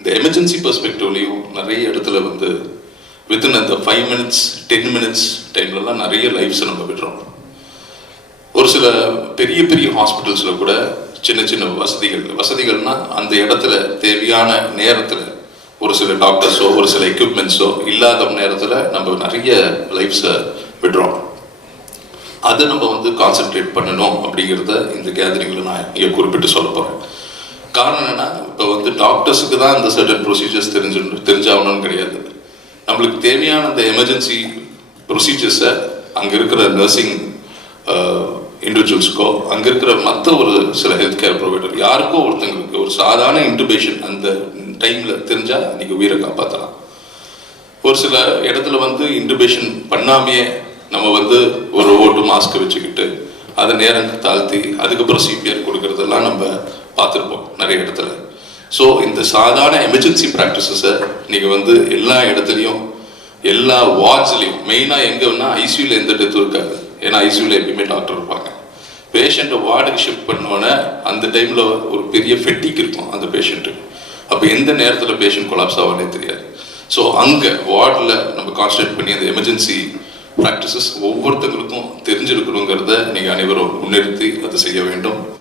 இந்த எமர்ஜென்சி பெர்ஸ்பெக்டிவ்லையும் நிறைய இடத்துல வந்து வித்தின் அந்த 5 minutes 10 minutes டைம்லலாம் நிறைய லைஃப்ஸை நம்ம விடுறோம். ஒரு சில பெரிய பெரிய ஹாஸ்பிட்டல்ஸில் கூட சின்ன சின்ன வசதிகள்னா அந்த இடத்துல தேவையான நேரத்தில் ஒரு சில டாக்டர்ஸோ ஒரு சில எக்யூப்மெண்ட்ஸோ இல்லாத நேரத்தில் நம்ம நிறைய லைஃப்ஸை விடுறோம். அதை நம்ம வந்து கான்சென்ட்ரேட் பண்ணணும் அப்படிங்கிறத இந்த கேதரிங்கில் நான் இங்கே குறிப்பிட்டு சொல்ல போகிறேன். காரணம் என்னன்னா, இப்போ வந்து டாக்டர்ஸுக்கு தான் இந்த சர்டன் ப்ரொசீஜர்ஸ் தெரிஞ்சாகணும்னு கிடையாது. நம்மளுக்கு தேவையான அந்த எமர்ஜென்சி ப்ரொசீஜர்ஸை அங்கே இருக்கிற நர்சிங் இண்டிவிஜுவல்ஸ்க்கோ அங்கே இருக்கிற மற்ற ஒரு சில ஹெல்த் கேர் ப்ரொவைடர் யாருக்கோ ஒருத்தங்களுக்கு ஒரு சாதாரண இன்டுபேஷன் அந்த டைமில் தெரிஞ்சால் இன்றைக்கி உயிரை காப்பாற்றலாம். ஒரு சில இடத்துல வந்து இன்டுபேஷன் பண்ணாமையே நம்ம வந்து ஒரு ஓட்டு மாஸ்க்கை வச்சுக்கிட்டு அதை நேரம் தாழ்த்தி அதுக்கப்புறம் சிபிஆர் கொடுக்கறதெல்லாம் நம்ம பார்த்துருப்போம் நிறைய இடத்துல. ஸோ இந்த சாதாரண எமர்ஜென்சி ப்ராக்டிசஸை நீங்கள் வந்து எல்லா இடத்துலையும் எல்லா வார்ட்ஸ்லையும் மெயினாக எங்கன்னா ஐசியூவில் எந்த டெத்தும் இருக்காது. ஏன்னா ஐசியூவில் எப்பயுமே டாக்டர் இருப்பாங்க. பேஷண்ட்டை வார்டுக்கு ஷிஃப்ட் பண்ணோன்னே அந்த டைமில் ஒரு பெரிய ஃபெட்டிக் இருக்கும் அந்த பேஷண்ட்டுக்கு. அப்போ எந்த நேரத்தில் பேஷண்ட் கொலாப்ஸ் ஆவானே தெரியாது. ஸோ அங்கே வார்டில் நம்ம கான்சன்ட்ரேட் பண்ணி அந்த எமர்ஜென்சி ப்ராக்டிசஸ் ஒவ்வொருத்தங்களுக்கும் தெரிஞ்சிருக்கணுங்கிறத நீங்கள் அனைவரும் முன்னிறுத்தி அதை செய்ய வேண்டும்.